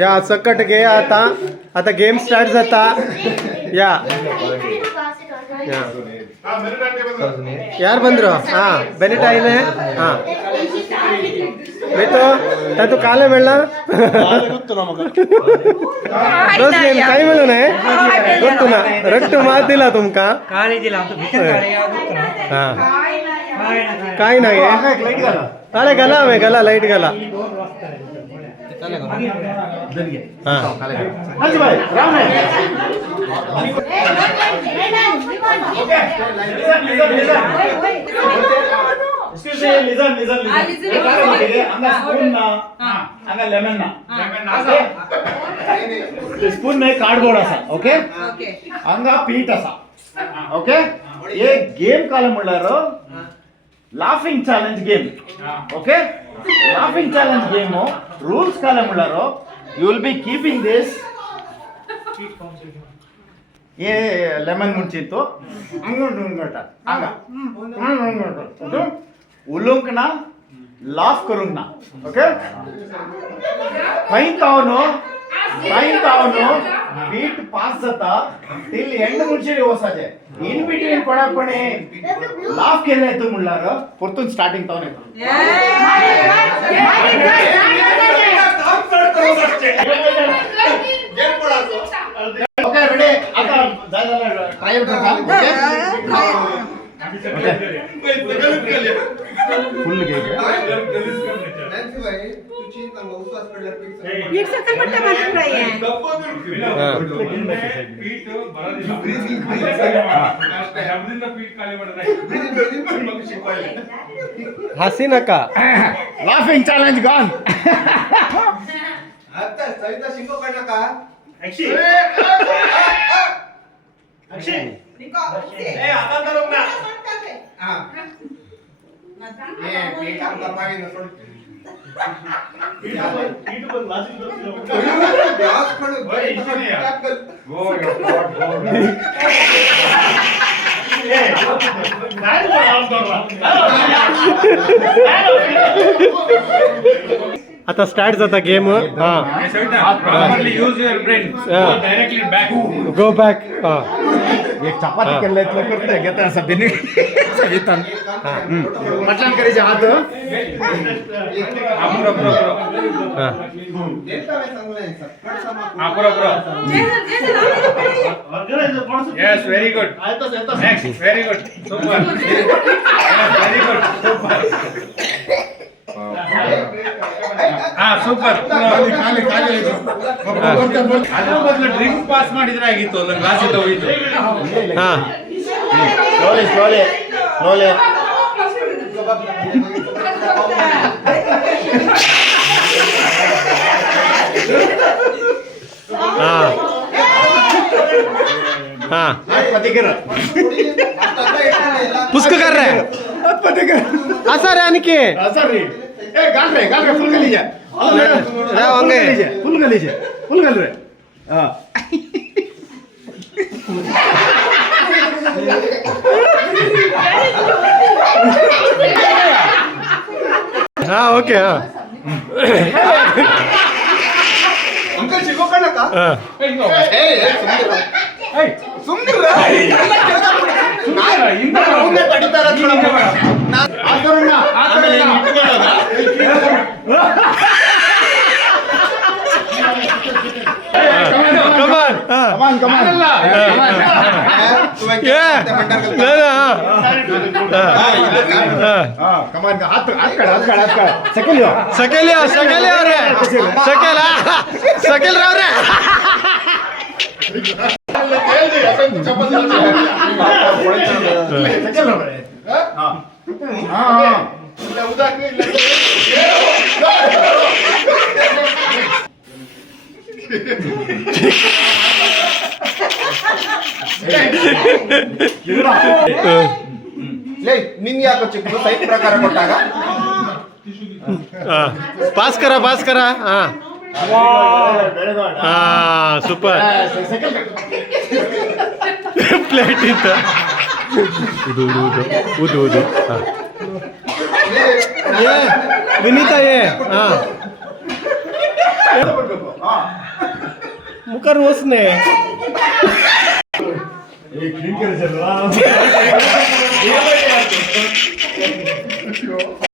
या सकट घे आता. आता गेम स्टार्ट जाता. या ಯಾರು ಬಂದ್ರು? ಹಾ ಬೆನಿಟ್ ಆಯ್ನೆ. ಹಾ ಬೇತು ತಾತು ಕಾಲೇ ಬೆಳ್ಳ ಕೈ ಮೇಲನೆ ಗೊತ್ತು ನಾ ರಟ್ಟು ಮಾತಿಲ್ಲ ತುಮಕ ಹಾ काय नाही अरे गला में गला लाइट गला हाँ स्पून में कार्डबोर्ड असा ओके हंगा पीठ असा ओके ये गेम काल म्हणल्यार laughing challenge game okay laughing challenge game rules काल म्हणल्यार you will be keeping this ये लेमन मुंचितो अंगट हांगा उलोंक ना लाफ करूंक ना ओके खंय कावनो बीट पास जाता टिल एंड मुंचे वसाचे इन बिटवीन कोणापणे लाफ केले तू म्हणल्यार परतून स्टार्टिंग तावन येता ओके रेडी आता जाय जाल्यार ट्राय करता ओके फुल घे पीठ सकल पट्टा मारून राहिए हसी नका लाफिंग चॅलेंज गॉन आता सविता शिंगो काढ नका ए आता तर ना हां ए पीठ आमका पावी न सोड पीठ पण लाजी ब्यास खड गो ए काय बोलाव करला आता स्टार्ट जाता गेम. हा use your brain directly back go back. हा एक चपाती केले तो करते घेता असं बेनी सवितान मटन करीचे हात हा yes very good next very good super very good super ಹಾ ಸೂಪರ್ ಅದ್ರ ಬದಲು ಡ್ರಿಂಕ್ ಪಾಸ್ ಮಾಡಿದ್ರೆ ಆಗಿತ್ತು ಒಂದು ಗ್ಲಾಸ್ ಇತ್ತು ಹೋಗಿತ್ತು. ಹಾ ಸ್ಲೋಲಿ ಸ್ಲೋಲಿ ಸ್ಲೋಲಿ ಹಾ ಹಾ पतिकर पुष्क कर रहे पतिकर असा रे आणखी सॉरी ए गाल रे फुल गलीजे होंगे फुल गलीजे फुल गल रे हां हाँ ओके. हाँ अंकल शिंगो काढ नका ए ಸುಮ್ಮನೆ ಇಂದ ರೌಂಡ್ ಕಡಿತಾರ ಆತರಣ್ಣ ಆಮೇಲೆ ಇಟ್ಕೊಳ್ಳೋದ come on. come on Yeah. come on हाथ सकेल सकेल रे सकेल राव रे ನಿಂಗೆ ಯಾಕೆ ಚಿಕ್ಕ ಸೈಟ್ ಪ್ರಕಾರ ಕೊಟ್ಟಾಗ पास करा हाँ हाँ सुपर प्लेट इतना ऊದು हाँ ये विनीता ये हा ಬರ್ಬೇಕು. ಹಾ. मुकर उसने ಏ, ಕ್ಲೀನ್ ಕೆಲಸ ಅಲ್ವಾ?